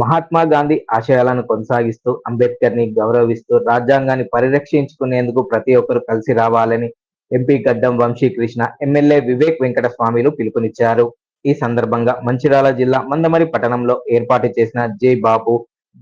మహాత్మా గాంధీ ఆశయాలను కొనసాగిస్తూ అంబేద్కర్ ని గౌరవిస్తూ రాజ్యాంగాన్ని పరిరక్షించుకునేందుకు ప్రతి ఒక్కరూ కలిసి రావాలని ఎంపీ గడ్డం వంశీకృష్ణ, ఎమ్మెల్యే వివేక్ వెంకటస్వామిలు పిలుపునిచ్చారు. ఈ సందర్భంగా మంచిర్యాల జిల్లా మందమరి పట్టణంలో ఏర్పాటు చేసిన జై బాపు,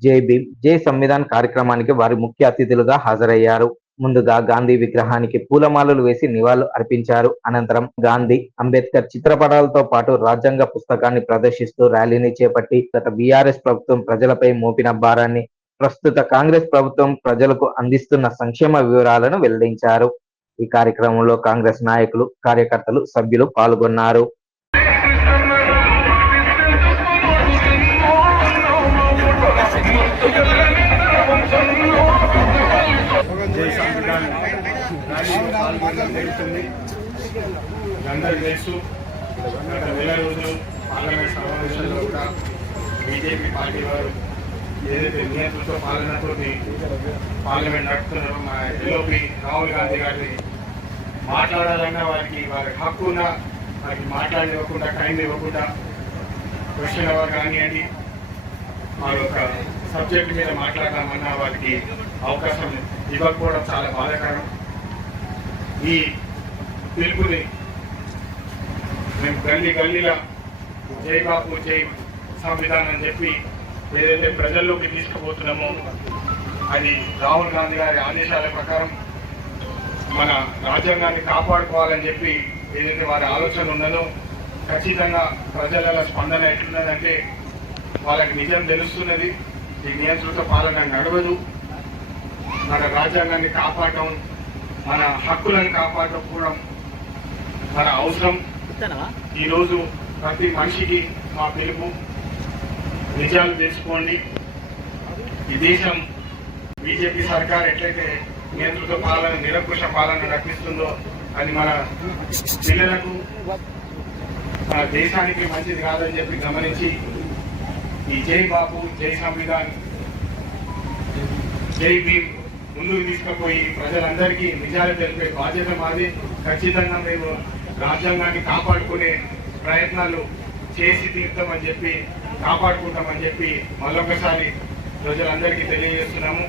జై భీమ్, జై సంవిధాన్ కార్యక్రమానికి వారి ముఖ్య అతిథులుగా హాజరయ్యారు. ముందుగా గాంధీ విగ్రహానికి పూలమాలలు వేసి నివాళులు అర్పించారు. అనంతరం గాంధీ, అంబేద్కర్ చిత్రపటాలతో పాటు రాజ్యాంగ పుస్తకాన్ని ప్రదర్శిస్తూ ర్యాలీని చేపట్టి గత బీఆర్ఎస్ ప్రభుత్వం ప్రజలపై మోపిన భారాన్ని, ప్రస్తుత కాంగ్రెస్ ప్రభుత్వం ప్రజలకు అందిస్తున్న సంక్షేమ వివరాలను వెల్లడించారు. ఈ కార్యక్రమంలో కాంగ్రెస్ నాయకులు, కార్యకర్తలు, సభ్యులు పాల్గొన్నారు. అందరూ తెలుసు, గత నెల రోజులు పార్లమెంట్ సమావేశంలో కూడా బీజేపీ పార్టీ వారు ఏదైతే నియంత్రణతో పాలనతో పార్లమెంట్ నడుపుతున్నారో మా ఎల్ఓపి రాహుల్ గాంధీ గారిని మాట్లాడాలన్నా వారికి హక్కు ఉన్న వారికి మాట్లాడివ్వకుండా, టైం ఇవ్వకుండా క్వశ్చన్ అవర్ కానివ్వండి, వారి యొక్క సబ్జెక్ట్ మీద మాట్లాడదామన్నా వారికి అవకాశం ఇవ్వకపోవడం చాలా బాధాకరం. ఈ పిలుపుని మేము గల్లీలా జై బాపు, జై సంవిధానం అని చెప్పి ఏదైతే ప్రజల్లోకి తీసుకుపోతున్నామో అది రాహుల్ గాంధీ గారి ఆదేశాల ప్రకారం మన రాజ్యాంగాన్ని కాపాడుకోవాలని చెప్పి ఏదైతే వారి ఆలోచన ఉన్నదో ఖచ్చితంగా ప్రజల స్పందన ఎట్లున్నదంటే వాళ్ళకి నిజం తెలుస్తున్నది. ఈ నియంత్రిత పాలన నడవదు. మన రాజ్యాంగాన్ని కాపాడటం, మన హక్కులను కాపాడుకోవడం మన అవసరం. ఈరోజు ప్రతి మనిషికి మా పిలుపు, నిజాలు తెలుసుకోండి. ఈ దేశం బీజేపీ సర్కార్ ఎట్లయితే నియంత్రిత పాలన, నిరంకుశ పాలన నడిపిస్తుందో అది మన పిల్లలకు, మన దేశానికి మంచిది కాదని చెప్పి గమనించి ఈ జై బాపు, జై సంవిధాన్, జై భీమ్ ముందుకు తీసుకుపోయి ప్రజలందరికీ నిజాలు తెలిపే బాధ్యత మాది. ఖచ్చితంగా మేము రాజ్యాంగాన్ని కాపాడుకునే ప్రయత్నాలు చేసి తీరుతామని చెప్పి, కాపాడుకుంటామని చెప్పి మళ్ళొకసారి ప్రజలందరికీ తెలియజేస్తున్నాము.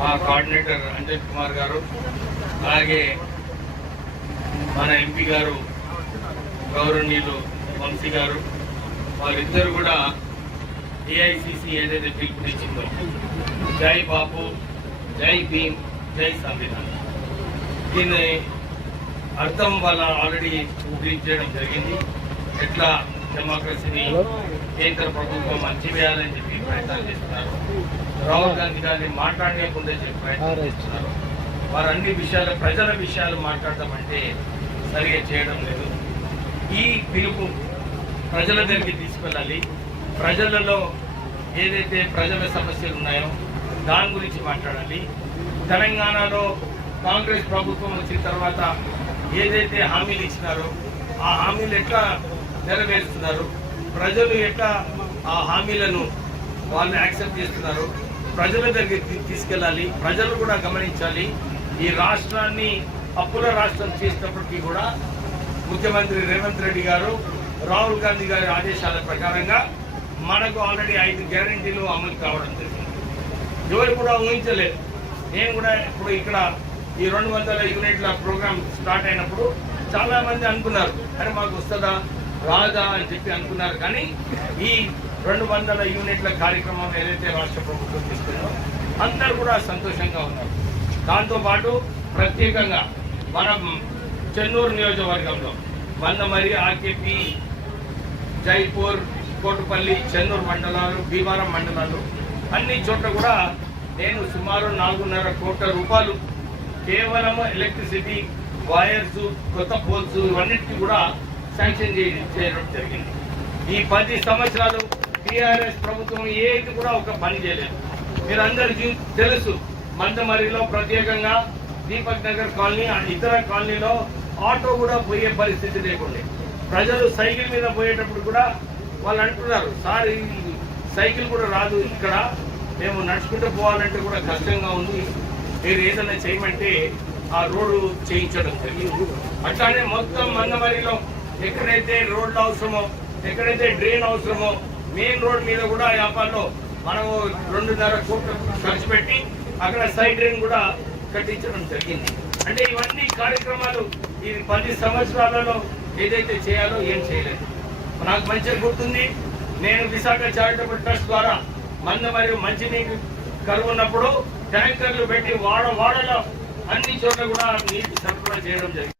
మా కోఆర్డినేటర్ అంజన్ కుమార్ గారు, అలాగే మన ఎంపీ గారు గౌరవనీయులు వంశీ గారు, వారిద్దరు కూడా ఏఐసిసి ఏదైతే పిలుపునిచ్చిందో జై బాపు, జై భీమ్, జై సంవిధాన్, దీని అర్థం వాళ్ళ ఆల్రెడీ బ్రీఫ్ చేయడం జరిగింది. ఎట్లా డెమోక్రసీని కేంద్ర ప్రభుత్వం అణచివేయాలని చెప్పి ప్రయత్నాలు చేస్తున్నారు. రాహుల్ గాంధీ గారిని మాట్లాడలేకుండా చెప్పి ప్రయత్నం చేస్తున్నారు. వారు అన్ని విషయాలు, ప్రజల విషయాలు మాట్లాడదామంటే సరిగా చేయడం లేదు. ఈ పిలుపు ప్రజల దగ్గరికి తీసుకెళ్ళాలి. ప్రజలలో ఏదైతే ప్రజల సమస్యలు ఉన్నాయో దాని గురించి మాట్లాడాలి. తెలంగాణలో కాంగ్రెస్ ప్రభుత్వం వచ్చిన తర్వాత ఏదైతే హామీలు ఇచ్చినారో ఆ హామీలు ఎట్లా నెరవేరుస్తున్నారు, ప్రజలు ఎట్లా ఆ హామీలను వాళ్ళు యాక్సెప్ట్ చేస్తున్నారు, ప్రజల దగ్గరికి తీసుకెళ్ళాలి. ప్రజలు కూడా గమనించాలి. ఈ రాష్ట్రాన్ని అప్పుల రాష్ట్రం చేసినప్పటికీ కూడా ముఖ్యమంత్రి రేవంత్ రెడ్డి గారు, రాహుల్ గాంధీ గారి ఆదేశాల ప్రకారంగా మనకు ఆల్రెడీ 5 గ్యారెంటీలు అమలు కావడం జరిగింది. ఎవరు కూడా ఊహించలేదు. నేను కూడా ఇప్పుడు ఇక్కడ ఈ 200 యూనిట్ల ప్రోగ్రామ్ స్టార్ట్ అయినప్పుడు చాలా మంది అనుకున్నారు, అరే మాకు వస్తుందా రాదా అని చెప్పి అనుకున్నారు. కానీ ఈ 200 యూనిట్ల కార్యక్రమం ఏదైతే రాష్ట్ర ప్రభుత్వం తీసుకున్నారో అందరూ కూడా సంతోషంగా ఉన్నారు. దాంతోపాటు ప్రత్యేకంగా మనం చెన్నూరు నియోజకవర్గంలో మందమరి, ఆర్కేపీ, జైపూర్, కోటుపల్లి, చెన్నూరు మండలాలు, భీమవరం మండలాలు అన్ని చోట్ల కూడా నేను సుమారు 4.5 కోట్ల రూపాయలు కేవలం ఎలక్ట్రిసిటీ వైర్స్, కొత్త పోల్స్ ఇవన్నిటికీ కూడా శాంక్షన్ చేయడం జరిగింది. ఈ 10 సంవత్సరాలు టీఆర్ఎస్ ప్రభుత్వం ఏది కూడా ఒక పని చేయలేదు. మీరందరికీ తెలుసు, మందమరిలో ప్రత్యేకంగా దీపక్ నగర్ కాలనీ, ఇతర కాలనీలో ఆటో కూడా పోయే పరిస్థితి లేకుండే. ప్రజలు సైకిల్ మీద పోయేటప్పుడు కూడా వాళ్ళు అంటున్నారు, సార్ ఈ సైకిల్ కూడా రాదు, ఇక్కడ మేము నడుచుకుంటూ పోవాలంటే కూడా కష్టంగా ఉంది, మీరు ఏదైనా చేయమంటే ఆ రోడ్డు చేయించడం జరిగింది. అట్లానే మొత్తం మందమరిలో ఎక్కడైతే రోడ్లు అవసరమో, ఎక్కడైతే డ్రైన్ అవసరమో మెయిన్ రోడ్ మీద కూడా యాపాల్లో మనము 2.5 కోట్లు ఖర్చు పెట్టి అక్కడ సైడ్ డ్రైన్ కూడా కట్టించడం జరిగింది. అంటే ఇవన్నీ కార్యక్రమాలు ఈ 10 సంవత్సరాలలో ఏదైతే చేయాలో ఏం చేయలేదు. నాకు మంచిగా గుర్తుంది, నేను విశాఖ చారిటబుల్ ట్రస్ట్ ద్వారా మరియు మంచినీరు కరువు ఉన్నప్పుడు ట్యాంకర్లు పెట్టి వాడలో అన్ని చోట్ల కూడా నీటి సరఫరా చేయడం జరిగింది.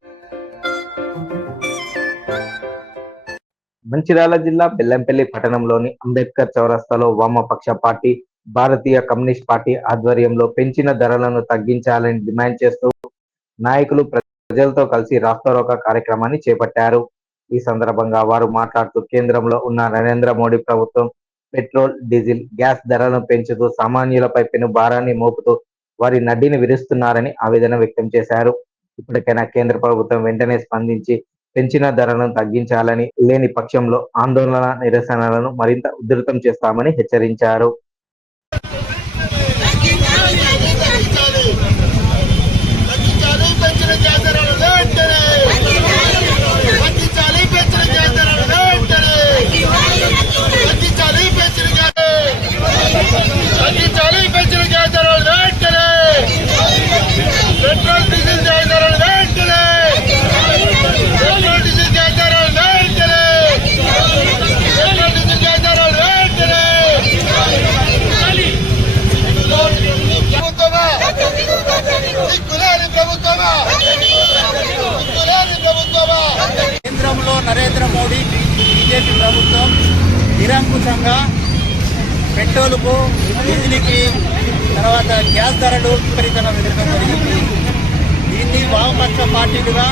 మంచిర్యాల జిల్లా బెల్లంపల్లి పట్టణంలోని అంబేద్కర్ చౌరస్తాలో వామపక్ష పార్టీ భారతీయ కమ్యూనిస్ట్ పార్టీ ఆధ్వర్యంలో పెంచిన ధరలను తగ్గించాలని డిమాండ్ చేస్తూ నాయకులు ప్రజలతో కలిసి రాస్తారోకో కార్యక్రమాన్ని చేపట్టారు. ఈ సందర్భంగా వారు మాట్లాడుతూ కేంద్రంలో ఉన్న నరేంద్ర మోడీ ప్రభుత్వం పెట్రోల్, డీజిల్, గ్యాస్ ధరలను పెంచుతూ సామాన్యులపై పెను భారాన్ని మోపుతూ వారి నడ్డిని విరుస్తున్నారని ఆవేదన వ్యక్తం చేశారు. ఇప్పటికైనా కేంద్ర ప్రభుత్వం వెంటనే స్పందించి పెంచిన ధరలను తగ్గించాలని, లేని పక్షంలో ఆందోళన నిరసనలను మరింత ఉధృతం చేస్తామని హెచ్చరించారు. కేంద్రంలో నరేంద్ర మోడీ బీజేపీ ప్రభుత్వం నిరంకుశంగా పెట్రోలుకు, డీజిల్కి, తర్వాత గ్యాస్ ధరలు విపరీతంగా పెరగడం జరిగింది. దీన్ని వామపక్ష పార్టీలుగా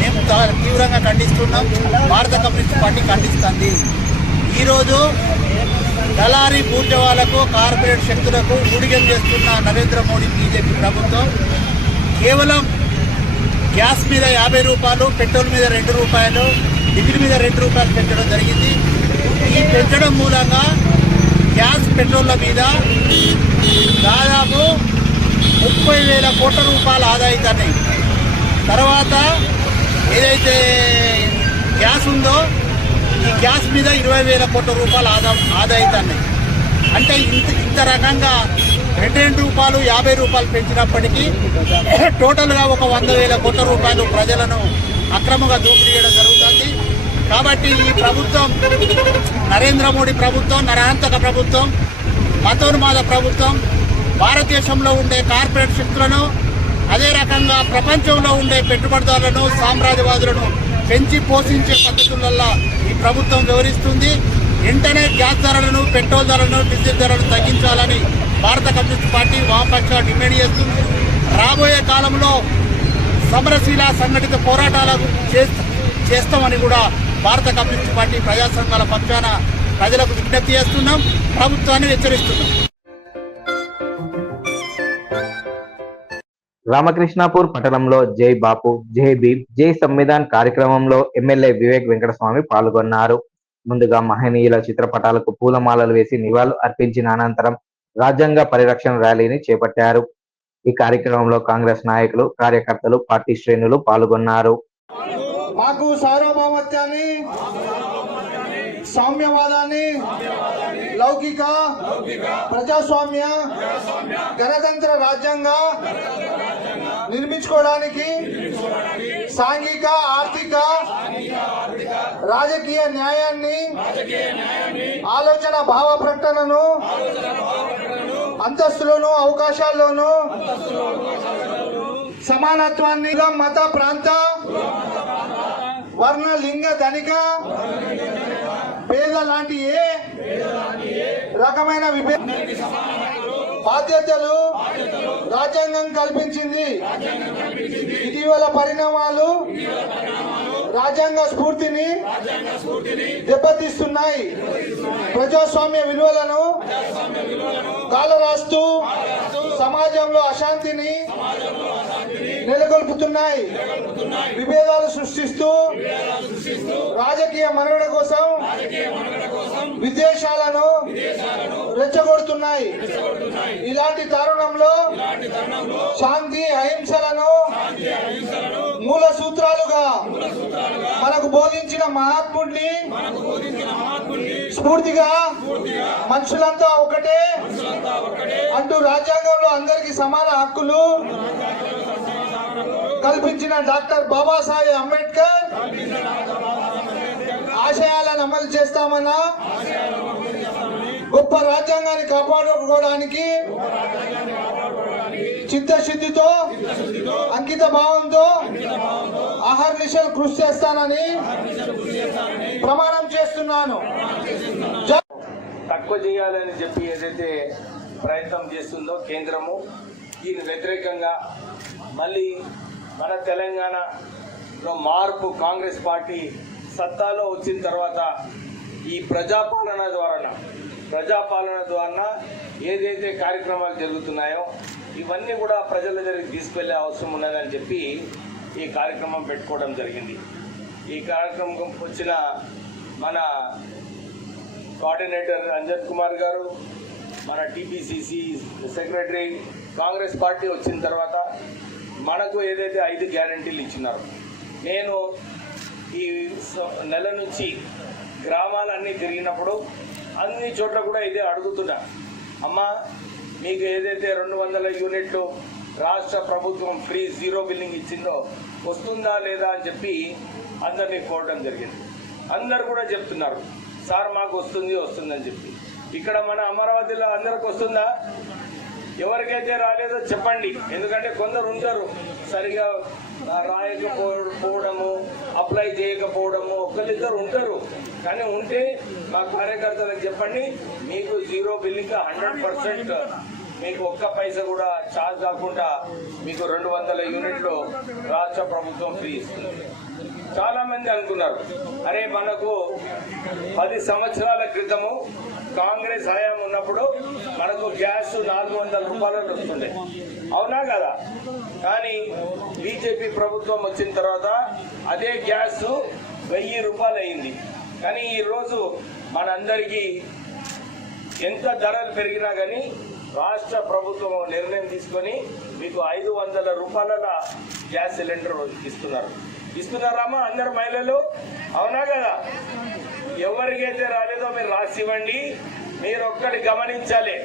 మేము తీవ్రంగా ఖండిస్తున్నాం. భారత కమ్యూనిస్ట్ పార్టీ ఖండిస్తుంది. ఈరోజు దళారీ బూర్జవాలకు, కార్పొరేట్ శక్తులకు ఊడిగం చేస్తున్న నరేంద్ర మోడీ బీజేపీ ప్రభుత్వం కేవలం గ్యాస్ మీద 50 రూపాయలు, పెట్రోల్ మీద 2 రూపాయలు, డీజిల్ మీద 2 రూపాయలు పెంచడం జరిగింది. ఈ పెంచడం మూలంగా గ్యాస్, పెట్రోళ్ల మీద దాదాపు 30,000 కోట్ల రూపాయలు ఆదా అవుతున్నాయి. తర్వాత ఏదైతే గ్యాస్ ఉందో ఈ గ్యాస్ మీద 20,000 కోట్ల రూపాయలు ఆదా అవుతున్నాయి. అంటే ఇంత రకంగా 2 రూపాయలు 50 రూపాయలు పెంచినప్పటికీ టోటల్గా ఒక 100,000 కోట్ల రూపాయలు ప్రజలను అక్రమంగా దోపిడీ చేయడం జరుగుతుంది. కాబట్టి ఈ ప్రభుత్వం, నరేంద్ర మోడీ ప్రభుత్వం, నరహంతక ప్రభుత్వం, మతోన్మాద ప్రభుత్వం భారతదేశంలో ఉండే కార్పొరేట్ శక్తులను, అదే రకంగా ప్రపంచంలో ఉండే పెట్టుబడిదారులను, సామ్రాజ్యవాదులను పెంచి పోషించే పద్ధతులలో ఈ ప్రభుత్వం వివరిస్తుంది. వెంటనే గ్యాస్ ధరలను, పెట్రోల్ ధరలను, డీజిల్ ధరలను తగ్గించాలని భారత కమ్యూనిస్ట్ పార్టీ వామపక్ష డిమాండ్ చేస్తుంది. రాబోయే కాలంలో సమరశీల సంఘటిత పోరాటాలకు చేస్తామని కూడా భారత కమ్యూనిస్ట్ పార్టీ ప్రజా సంఘాల పక్షాన ప్రజలకు విజ్ఞప్తి చేస్తున్నాం, ప్రభుత్వాన్ని హెచ్చరిస్తున్నాం. రామకృష్ణాపూర్ పట్టణంలో జై బాపు, జై భీమ్, జై సంవిధాన్ కార్యక్రమంలో ఎమ్మెల్యే వివేక్ వెంకటస్వామి పాల్గొన్నారు. ముందుగా మహనీయుల చిత్రపటాలకు పూలమాలలు వేసి నివాళులు అర్పించిన అనంతరం రాజ్యాంగ పరిరక్షణ ర్యాలీని చేపట్టారు. ఈ కార్యక్రమంలో కాంగ్రెస్ నాయకులు, కార్యకర్తలు, పార్టీ శ్రేణులు పాల్గొన్నారు. మాకు సార్వభౌమత్యాన్ని, సామ్యవాదాన్ని, లౌకిక ప్రజాస్వామ్య గణతంత్ర రాజ్యాంగ నిర్మించుకోవడానికి సాంఘిక, ఆర్థిక, రాజకీయ న్యాయాన్ని, ఆలోచన భావ ప్రకటనను, అంతస్తులను, అవకాశాల్లోనూ సమానత్వాన్ని, మత, ప్రాంత, వర్ణ, లింగ, ధనిక, పేద లాంటి ఏ రకమైన బాధ్యతలు రాజ్యాంగం కల్పించింది. ఇటీవల పరిణామాలు రాజ్యాంగ స్ఫూర్తిని దెబ్బతీస్తున్నాయి. ప్రజాస్వామ్య విలువలను కాలరాస్తూ సమాజంలో అశాంతిని నెలకొల్పుతున్నాయి. విభేదాలు సృష్టిస్తూ రాజకీయ మనుగడ కోసం విద్వేషాలను రెచ్చగొడుతున్నాయి. ఇలాంటి తరుణంలో శాంతి, అహింసలను మూల సూత్రాలుగా మనకు బోధించిన మహాత్ముడిని స్ఫూర్తిగా మనుషులంతా ఒకటే అంటూ రాజ్యాంగంలో అందరికీ సమాన హక్కులు కల్పించిన డాక్టర్ బాబాసాహెబ్ అంబేద్కర్ ఆశయాలను అమలు చేస్తామన్న గొప్ప రాజ్యాంగాన్ని కాపాడుకోవడానికి చిత్తశుద్ధితో అంకిత భావంతో అహర్నిశలు కృషి చేస్తానని ప్రమాణం చేస్తున్నాను. తక్కువ చేయాలని చెప్పి ఏదైతే ప్రయత్నం చేస్తుందో కేంద్రము, దీని వ్యతిరేకంగా మళ్ళీ మన తెలంగాణలో మార్పు కాంగ్రెస్ పార్టీ సత్తాలో వచ్చిన తర్వాత ఈ ప్రజాపాలన ద్వారా ఏదైతే కార్యక్రమాలు జరుగుతున్నాయో ఇవన్నీ కూడా ప్రజల దగ్గరికి తీసుకెళ్లే అవసరం ఉన్నదని చెప్పి ఈ కార్యక్రమం పెట్టుకోవడం జరిగింది. ఈ కార్యక్రమం వచ్చిన మన కోఆర్డినేటర్ అంజన్ కుమార్ గారు, మన టీపీసీసీ సెక్రటరీ, కాంగ్రెస్ పార్టీ వచ్చిన తర్వాత మనకు ఏదైతే 5 గ్యారంటీలు ఇచ్చినారో, నేను ఈ నెల నుంచి గ్రామాలన్నీ తిరిగినప్పుడు అన్ని చోట్ల కూడా ఇదే అడుగుతున్నా. అమ్మా, మీకు ఏదైతే 200 యూనిట్లు రాష్ట్ర ప్రభుత్వం ఫ్రీ జీరో బిల్లింగ్ ఇచ్చిందో వస్తుందా లేదా అని చెప్పి అందరినీ కోరడం జరిగింది. అందరు కూడా చెప్తున్నారు, సార్ మాకు వస్తుందని చెప్పి. ఇక్కడ మన అమరావతిలో అందరికి వస్తుందా? ఎవరికైతే రాలేదో చెప్పండి. ఎందుకంటే కొందరు ఉంటారు సరిగా రాయకపోవడము, అప్లై చేయకపోవడము, ఒకరిద్దరు ఉంటారు. కానీ ఉంటే మా కార్యకర్తలకు చెప్పండి, మీకు జీరో బిల్లింగ్ 100% మీకు ఒక్క పైసా కూడా ఛార్జ్ కాకుండా మీకు 200 యూనిట్లు రాష్ట్ర ప్రభుత్వం ఫ్రీ ఇస్తుంది. చాలా మంది అనుకున్నారు, అరే మనకు 10 సంవత్సరాల క్రితము కాంగ్రెస్ హయాం ఉన్నప్పుడు మనకు గ్యాస్ 400 రూపాయలు వస్తుండే, అవునా కదా? కానీ బీజేపీ ప్రభుత్వం వచ్చిన తర్వాత అదే గ్యాస్ 1000 రూపాయలు అయింది. కానీ ఈరోజు మనందరికీ ఎంత ధరలు పెరిగినా కానీ రాష్ట్ర ప్రభుత్వం నిర్ణయం తీసుకొని మీకు 500 రూపాయల గ్యాస్ సిలిండర్ ఇస్తున్నారమ్మా అందరు మహిళలు, అవునా కదా? ఎవరికైతే రాలేదో మీరు రాసివ్వండి. మీరు ఒక్కటి గమనించాలి,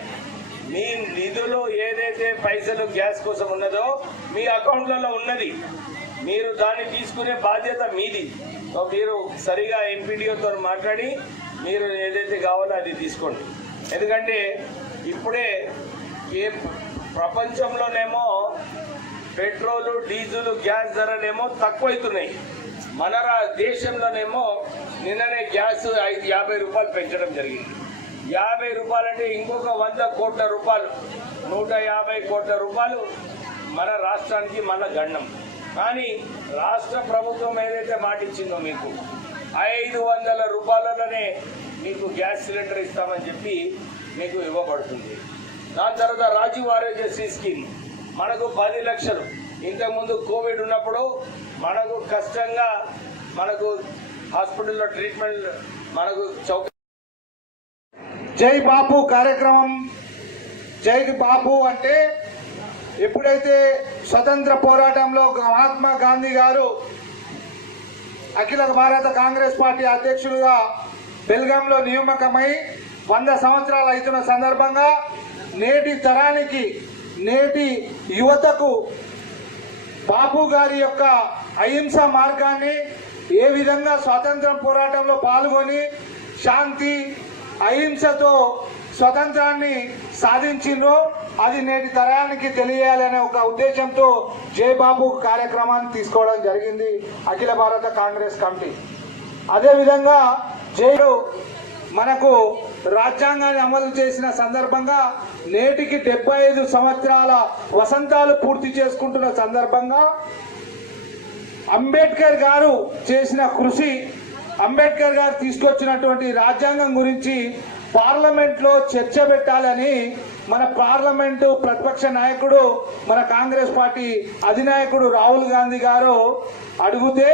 మీ నిధులు ఏదైతే పైసలు గ్యాస్ కోసం ఉన్నదో మీ అకౌంట్లలో ఉన్నది, మీరు దాన్ని తీసుకునే బాధ్యత మీది. మీరు సరిగా ఎంపీడీఓతో మాట్లాడి మీరు ఏదైతే కావాలో అది తీసుకోండి. ఎందుకంటే ఇప్పుడే ప్రపంచంలోనేమో పెట్రోలు, డీజిల్, గ్యాస్ ధరలేమో తక్కువైతున్నాయి. మన దేశంలోనేమో నిన్ననే గ్యాస్ 50 రూపాయలు పెంచడం జరిగింది. 50 రూపాయలు అంటే ఇంకొక 100 కోట్ల రూపాయలు, 150 కోట్ల రూపాయలు మన రాష్ట్రానికి మన గండం. కానీ రాష్ట్ర ప్రభుత్వం ఏదైతే మాట ఇచ్చిందో మీకు 500 రూపాయలలోనే మీకు గ్యాస్ సిలిండర్ ఇస్తామని చెప్పి మీకు ఇవ్వబడుతుంది. దాని తర్వాత రాజీవ్ ఆరోగ్యశ్రీ స్కీమ్ మనకు 10 లక్షలు. ఇంతకుముందు కోవిడ్ ఉన్నప్పుడు మనకు కష్టంగా మనకు హాస్పిటల్లో ట్రీట్మెంట్ మనకు జై బాపు కార్యక్రమం. జై బాపు అంటే ఎప్పుడైతే స్వతంత్ర పోరాటంలో మహాత్మా గాంధీ గారు అఖిల భారత కాంగ్రెస్ పార్టీ అధ్యక్షులుగా బెల్గాంలో నియామకమై 100 సంవత్సరాలు అవుతున్న సందర్భంగా నేటి తరానికి, నేటి యువతకు బాపు గారి యొక్క అహింస మార్గాన్ని, ఏ విధంగా స్వాతంత్రం పోరాటంలో పాల్గొని శాంతి అహింసతో స్వతంత్రాన్ని సాధించిండ్రో అది నేటి తరానికి తెలియాలనే ఒక ఉద్దేశంతో జై బాపు కార్యక్రమాన్ని తీసుకోవడం జరిగింది అఖిల భారత కాంగ్రెస్ కమిటీ. అదేవిధంగా జైలు మనకు రాజ్యాంగాన్ని అమలు చేసిన సందర్భంగా నేటికి 75 సంవత్సరాల వసంతాలు పూర్తి చేసుకుంటున్న సందర్భంగా అంబేద్కర్ గారు చేసిన కృషి, అంబేద్కర్ గారు తీసుకొచ్చినటువంటి రాజ్యాంగం గురించి పార్లమెంట్లో చర్చ పెట్టాలని మన పార్లమెంటు ప్రతిపక్ష నాయకుడు, మన కాంగ్రెస్ పార్టీ అధినాయకుడు రాహుల్ గాంధీ గారు అడిగితే,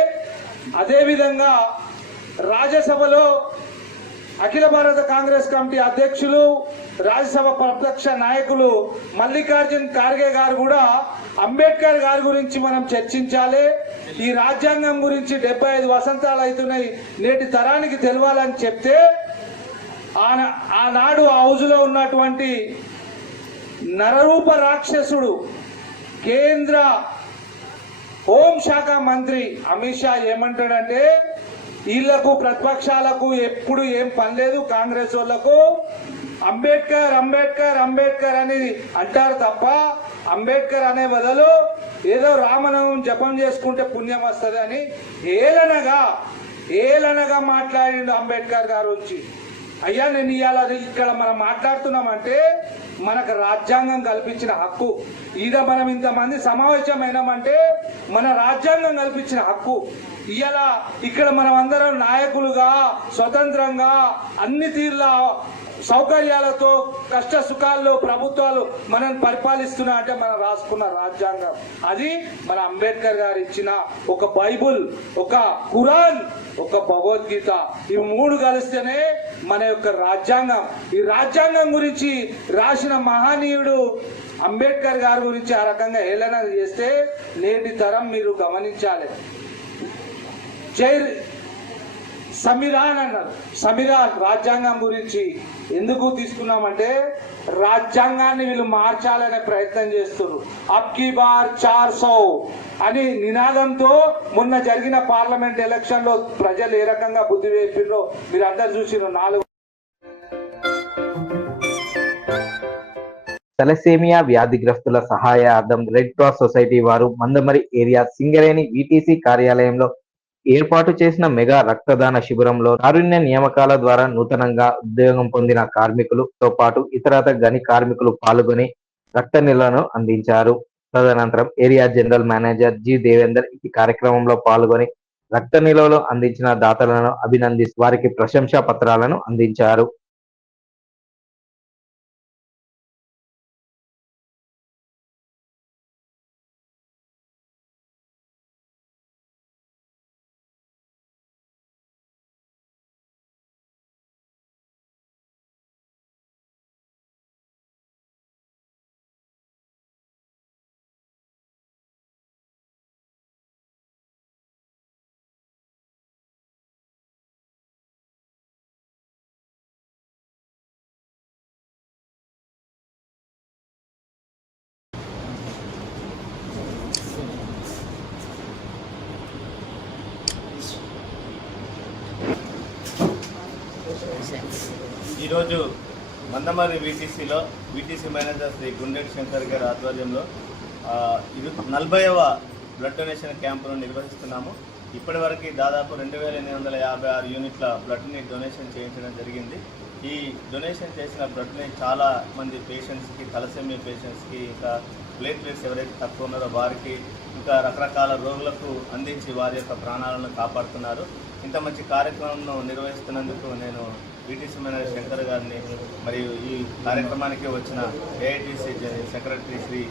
అదేవిధంగా రాజ్యసభలో అఖిల భారత కాంగ్రెస్ కమిటీ అధ్యక్షులు రాజ్యసభ ప్రతిపక్ష నాయకులు మల్లికార్జున్ ఖార్గే గారు కూడా అంబేద్కర్ గారి గురించి మనం చర్చించాలి, ఈ రాజ్యాంగం గురించి 75 వసంతాలు అవుతున్నాయి, నేటి తరానికి తెలవాలని చెప్తే ఆనాడు ఆ హౌజులో ఉన్నటువంటి నరరూప రాక్షసుడు కేంద్ర హోంశాఖ మంత్రి అమిత్ షా ఏమంటాడంటే, వీళ్లకు ప్రతిపక్షాలకు ఎప్పుడు ఏం పని లేదు, కాంగ్రెస్ వాళ్లకు అంబేద్కర్ అంబేద్కర్ అంబేద్కర్ అని అంటారు తప్ప అంబేద్కర్ అనే బదులు ఏదో రామనామం జపం చేసుకుంటే పుణ్యం వస్తుంది అని ఏలనగా మాట్లాడిండు అంబేద్కర్ గారు వచ్చి. అయ్యా నేను ఇవాళ ఇక్కడ మనం మాట్లాడుతున్నామంటే మనకు రాజ్యాంగం కల్పించిన హక్కు, మనం ఇంతమంది సమావేశమైనామంటే మన రాజ్యాంగం కల్పించిన హక్కు. ఇవాళ ఇక్కడ మనం అందరం నాయకులుగా స్వతంత్రంగా అన్ని తీర్ల సౌకర్యాలతో కష్ట సుఖాల్లో ప్రభుత్వాలు మనల్ని పరిపాలిస్తున్నా అంటే మనం రాసుకున్న రాజ్యాంగం, అది మన అంబేద్కర్ గారు ఇచ్చిన ఒక బైబుల్, ఒక ఖురాన్, ఒక భగవద్గీత, ఇవి 3 కలిస్తేనే మన యొక్క రాజ్యాంగం. ఈ రాజ్యాంగం గురించి రాసిన మహనీయుడు అంబేద్కర్ గారి గురించి ఆ రకంగా హేళన చేస్తే నేటి తరం మీరు గమనించాలి. సంవిధాన్ అన్నారు, సంవిధాన్ రాజ్యాంగం గురించి ఎందుకు తీసుకున్నామంటే రాజ్యాంగాన్ని వీళ్ళు మార్చాలనే ప్రయత్నం చేస్తున్నారు. అబ్కి బార్ 400 అని నినాదంతో మొన్న జరిగిన పార్లమెంట్ ఎలక్షన్ లో ప్రజలు ఏ రకంగా బుద్ధి వేపిర్రో మీరు అందరు చూసిరు. 4 తలసేమియా వ్యాధిగ్రస్తుల సహాయార్థం రెడ్ క్రాస్ సొసైటీ వారు మందమరి ఏరియా సింగరేణి విటిసి కార్యాలయంలో ఏర్పాటు చేసిన మెగా రక్తదాన శిబిరంలో కారుణ్య నియామకాల ద్వారా నూతనంగా ఉద్యోగం పొందిన కార్మికులతో పాటు ఇతరత గని కార్మికులు పాల్గొని రక్త నిల్వను అందించారు. తదనంతరం area general manager G Devender ఈ కార్యక్రమంలో పాల్గొని రక్త నిల్వలు అందించిన దాతలను అభినందిస్తూ వారికి ప్రశంసా పత్రాలను అందించారు. ఈరోజు మందమరి వీటీసీలో వీటీసీ మేనేజర్ శ్రీ గుండెటి శంకర్ గారి ఆధ్వర్యంలో 40వ బ్లడ్ డొనేషన్ క్యాంపును నిర్వహిస్తున్నాము. ఇప్పటివరకు దాదాపు 2856 యూనిట్ల బ్లడ్ని డొనేషన్ చేయించడం జరిగింది. ఈ డొనేషన్ చేసిన బ్లడ్ని చాలా మంది పేషెంట్స్కి, తలసేమియా పేషెంట్స్కి, ఇంకా ప్లేట్లెట్స్ ఎవరైతే తక్కువ ఉన్నారో వారికి, ఇంకా రకరకాల రోగులకు అందించి వారి యొక్క ప్రాణాలను కాపాడుతున్నారు. ఇంత మంచి కార్యక్రమంను నిర్వహిస్తున్నందుకు నేను వీటీసీ మేనేజర్ శంకర్ గారిని మరియు ఈ కార్యక్రమానికి వచ్చిన ఏఐటీసీ సెక్రటరీ శ్రీ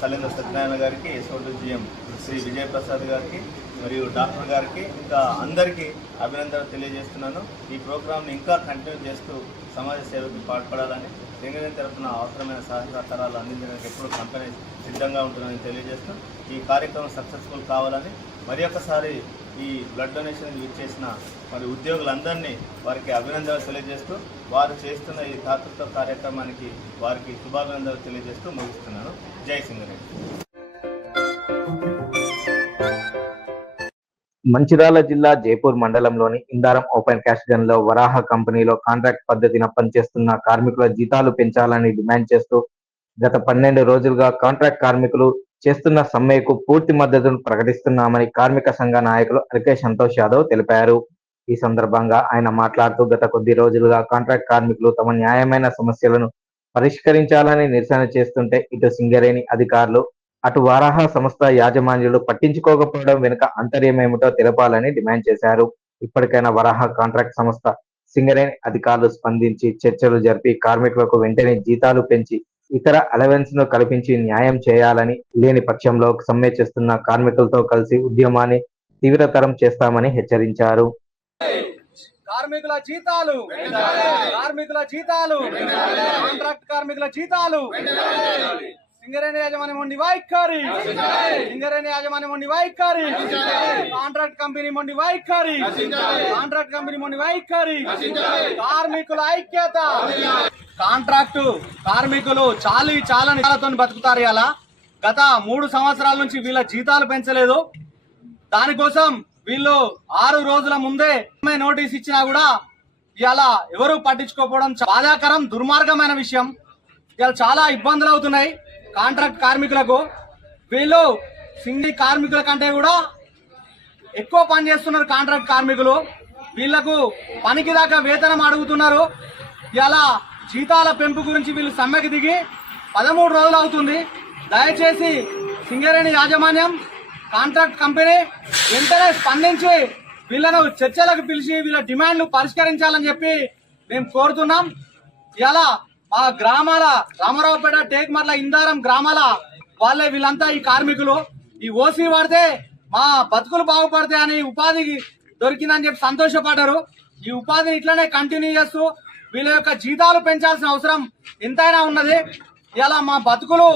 సలేంద్ర సత్యనారాయణ గారికి, ఎస్ఓడిజిఎం శ్రీ విజయప్రసాద్ గారికి మరియు డాక్టర్ గారికి, ఇంకా అందరికీ అభినందనలు తెలియజేస్తున్నాను. ఈ ప్రోగ్రామ్ని ఇంకా కంటిన్యూ చేస్తూ సమాజ సేవకి పాటుపడాలని, సింగరేణి తరఫున అవసరమైన సహకారాలు అందించడానికి ఎప్పుడు కంపెనీ సిద్ధంగా ఉంటుందని తెలియజేస్తూ ఈ కార్యక్రమం సక్సెస్ఫుల్ కావాలని మరి ఒకసారి ఈ బ్లడ్ డొనేషన్ యూజ్ చేసిన మరి ఉద్యోగులందరినీ వారికి అభినందనలు తెలియజేస్తూ వారు చేస్తున్న ఈ దాతృత్వ కార్యక్రమానికి వారికి శుభాభినందనలు తెలియజేస్తూ ముగిస్తున్నాను. జై సింగరేణి. మంచిర్యాల జిల్లా జైపూర్ మండలంలోని ఇందారం ఓపెన్ క్యాస్ట్ గన్ లో వరాహ కంపెనీలో కాంట్రాక్ట్ పద్ధతిన పనిచేస్తున్న కార్మికుల జీతాలు పెంచాలని డిమాండ్ చేస్తూ గత 12 రోజులుగా కాంట్రాక్ట్ కార్మికులు చేస్తున్న సమ్మెకు పూర్తి మద్దతును ప్రకటిస్తున్నామని కార్మిక సంఘ నాయకులు అరికే సంతోష్ యాదవ్ తెలిపారు. ఈ సందర్భంగా ఆయన మాట్లాడుతూ గత కొద్ది రోజులుగా కాంట్రాక్ట్ కార్మికులు తమ న్యాయమైన సమస్యలను పరిష్కరించాలని నిరసన చేస్తుంటే ఇటు సింగరేణి అధికారులు అటు వరాహ సంస్థ యాజమాన్యులు పట్టించుకోకపోవడం వెనుక అంతర్యమేమిటో తెలపాలని డిమాండ్ చేశారు. ఇప్పటికైనా వరాహ కాంట్రాక్ట్ సంస్థ సింగరేణి అధికారులు స్పందించి చర్చలు జరిపి కార్మికులకు వెంటనే జీతాలు పెంచి ఇతర అలవెన్స్ ను కల్పించి న్యాయం చేయాలని, లేని పక్షంలో సమ్మె చేస్తున్న కార్మికులతో కలిసి ఉద్యమాన్ని తీవ్రతరం చేస్తామని హెచ్చరించారు. కార్మికుల జీతాలు, కార్మికుల జీతాలు, కాంట్రాక్ట్ కార్మికుల జీతాలు, సింగరేణి యాజమాన్యం మొండి వైఖరి, సింగరేణి యాజమాన్యం మొండి వైఖరి, కాంట్రాక్ట్ కంపెనీ మొండి వైఖరి, కాంట్రాక్ట్ కంపెనీ మొండి వైఖరి, కార్మికుల ఐక్యత. కాంట్రాక్టు కార్మికులు చాలని బతుకుతారు. ఇలా గత 3 సంవత్సరాల నుంచి వీళ్ళ జీతాలు పెంచలేదు. దానికోసం వీళ్ళు 6 రోజుల ముందే నోటీస్ ఇచ్చినా కూడా ఇలా ఎవరు పట్టించుకోకపోవడం బాధాకరం, దుర్మార్గమైన విషయం. ఇలా చాలా ఇబ్బందులు అవుతున్నాయి కాంట్రాక్ట్ కార్మికులకు. వీళ్ళు సింగిల్ కార్మికుల కంటే కూడా ఎక్కువ పని చేస్తున్నారు కాంట్రాక్ట్ కార్మికులు. వీళ్లకు పనికి దాకా వేతనం అడుగుతున్నారు. ఇలా జీతాల పెంపు గురించి వీళ్ళు సమ్మెకి దిగి 13 రోజులు అవుతుంది. దయచేసి సింగరేణి యాజమాన్యం, కాంట్రాక్ట్ కంపెనీ వెంటనే స్పందించి వీళ్ళను చర్చలకు పిలిచి వీళ్ళ డిమాండ్లు పరిష్కరించాలని చెప్పి మేము కోరుతున్నాం. ఇలా మా గ్రామాల రామారావుపేట, టేక్మర్ల, ఇందారం గ్రామాల వాళ్ళే వీళ్ళంతా ఈ కార్మికులు. ఈ ఓసీ వాడితే మా బతుకులు బాగుపడతాయి అని ఉపాధి దొరికిందని చెప్పి సంతోషపడ్డారు. ఈ ఉపాధిని ఇట్లనే కంటిన్యూ చేస్తూ వీళ్ళ యొక్క జీతాలు పెంచాల్సిన అవసరం ఎంతైనా ఉన్నది. ఇలా మా బతుకులు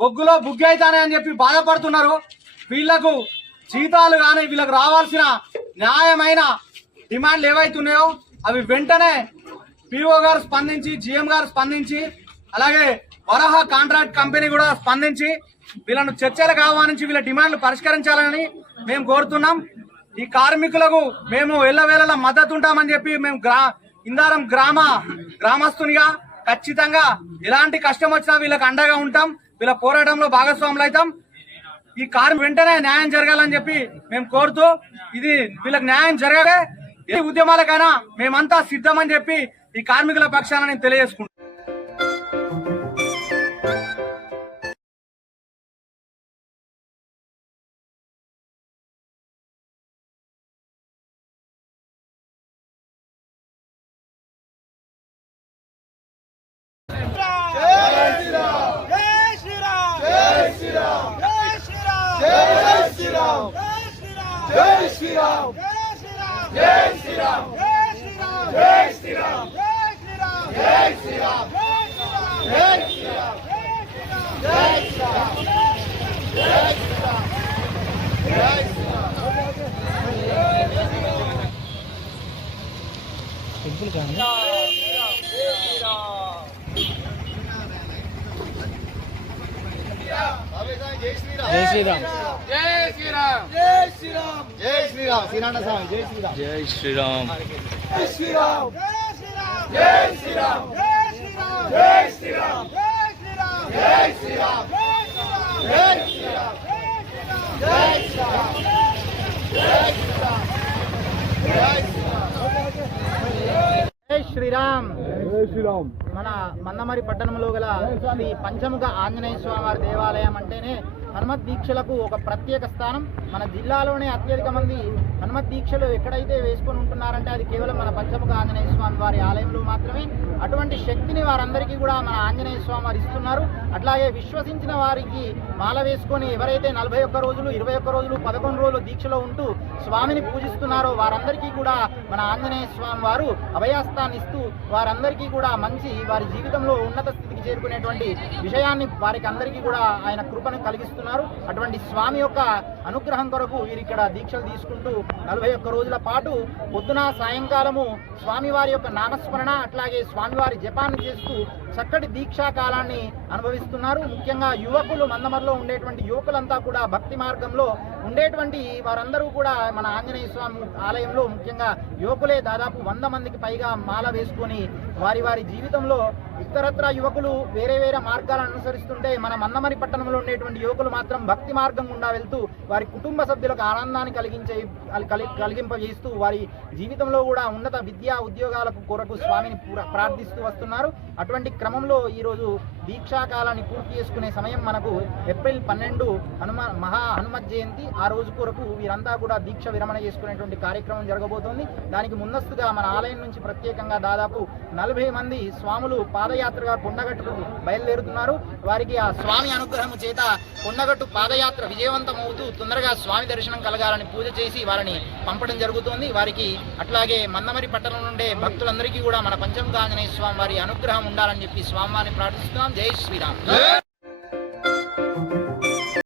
బొగ్గులో బుగ్గి అవుతానని చెప్పి బాధపడుతున్నారు. వీళ్లకు జీతాలు కానీ వీళ్ళకు రావాల్సిన న్యాయమైన డిమాండ్లు ఏవైతున్నాయో అవి వెంటనే పిఓ గారు స్పందించి, జిఎం గారు స్పందించి, అలాగే వరహ కాంట్రాక్ట్ కంపెనీ కూడా స్పందించి వీళ్ళను చర్చలకు ఆహ్వానించి వీళ్ళ డిమాండ్లు పరిష్కరించాలని మేము కోరుతున్నాం. ఈ కార్మికులకు మేము ఎల్లవేళలా మద్దతు ఉంటామని చెప్పి మేము ఇందారం గ్రామస్తునిగా ఖచ్చితంగా ఎలాంటి కష్టం వచ్చినా వీళ్ళకి అండగా ఉంటాం. వీళ్ళ పోరాటంలో భాగస్వాములు అవుతాం. ఈ కార్మికులు వెంటనే న్యాయం జరగాలని చెప్పి మేము కోరుతూ, ఇది వీళ్ళకి న్యాయం జరగడే ఏ ఉద్యమాలకైనా మేమంతా సిద్ధమని చెప్పి ఈ కార్మికుల పక్షాన నేను తెలియజేసుకుంటాను. జై శ్రీరామ్, జై శ్రీరామ్, జై శ్రీరామ్, జై శ్రీరామ్, శ్రీరామ స్వామి, జై శ్రీరామ్, జై శ్రీరామ్, జై శ్రీరామ్, జై శ్రీరామ్, జై శ్రీరామ్, జై శ్రీరామ్, జై శ్రీరామ్, జై శ్రీరామ్, జై శ్రీరామ్, జై శ్రీరామ్, జై శ్రీరామ్, జై శ్రీరామ్, జై శ్రీరామ్. మన మందమరి పట్టణంలో గల శ్రీ పంచముఖ ఆంజనేయ స్వామి వారి దేవాలయం అంటేనే హనుమత్ దీక్షలకు ఒక ప్రత్యేక స్థానం. మన జిల్లాలోనే అత్యధిక మంది హనుమత్ దీక్షలు ఎక్కడైతే వేసుకొని ఉంటున్నారంటే అది కేవలం మన పంచముఖ ఆంజనేయ స్వామి వారి ఆలయంలో మాత్రమే. అటువంటి శక్తిని వారందరికీ కూడా మన ఆంజనేయ స్వామి వారు ఇస్తున్నారు. అట్లాగే విశ్వసించిన వారికి మాల వేసుకొని ఎవరైతే 41 రోజులు, 21 రోజులు, 11 రోజులు దీక్షలో ఉంటూ స్వామిని పూజిస్తున్నారో వారందరికీ కూడా మన ఆంజనేయ స్వామి వారు అభయాస్తాన్ని ఇస్తూ వారందరికీ కూడా మంచి వారి జీవితంలో ఉన్నత స్థితికి చేరుకునేటువంటి విషయాన్ని వారికి అందరికీ కూడా ఆయన కృపను కలిగిస్తున్నారు. అటువంటి స్వామి యొక్క అనుగ్రహం కొరకు వీరు ఇక్కడ దీక్షలు తీసుకుంటూ 41 రోజుల పాటు పొద్దున సాయంకాలము స్వామివారి యొక్క నామస్మరణ అట్లాగే స్వామివారి జపాన్ని చేస్తూ చక్కటి దీక్షా కాలాన్ని అనుభవిస్తున్నారు. ముఖ్యంగా యువకులు, మందమరిలో ఉండేటువంటి యువకులంతా కూడా భక్తి మార్గంలో ఉండేటువంటి వారందరూ కూడా మన ఆంజనేయ స్వామి ఆలయంలో ముఖ్యంగా యువకులే దాదాపు 100 మందికి పైగా మాల వేసుకొని వారి వారి జీవితంలో ఇతరత్ర యువకులు వేరే వేరే మార్గాలను అనుసరిస్తుంటే మన మందమరి పట్టణంలో ఉండేటువంటి యువకులు మాత్రం భక్తి మార్గం గుండా వెళ్తూ వారి కుటుంబ సభ్యులకు ఆనందాన్ని కలిగింపజేస్తూ వారి జీవితంలో కూడా ఉన్నత విద్యా ఉద్యోగాలకు కొరకు స్వామిని ప్రార్థిస్తూ వస్తున్నారు. అటువంటి క్రమంలో ఈరోజు దీక్షాకాలాన్ని పూర్తి చేసుకునే సమయం మనకు ఏప్రిల్ 12 మహా హనుమత్ జయంతి. ఆ రోజు కొరకు వీరంతా కూడా దీక్ష విరమణ చేసుకునేటువంటి కార్యక్రమం జరగబోతోంది. దానికి ముందస్తుగా మన ఆలయం నుంచి ప్రత్యేకంగా దాదాపు 40 మంది స్వాములు పాదయాత్రగా కొండగట్టుకు బయలుదేరుతున్నారు. వారికి ఆ స్వామి అనుగ్రహం చేత కొండగట్టు పాదయాత్ర విజయవంతం అవుతూ తొందరగా స్వామి దర్శనం కలగాలని పూజ చేసి వారిని పంపడం జరుగుతుంది. వారికి అట్లాగే మందమరి పట్టణం నుండే భక్తులందరికీ కూడా మన పంచముఖ ఆంజనేయ స్వామి వారి అనుగ్రహం ఉండాలని చెప్పి స్వామివారిని ప్రార్థిస్తున్నాం. జై శ్రీరామ్.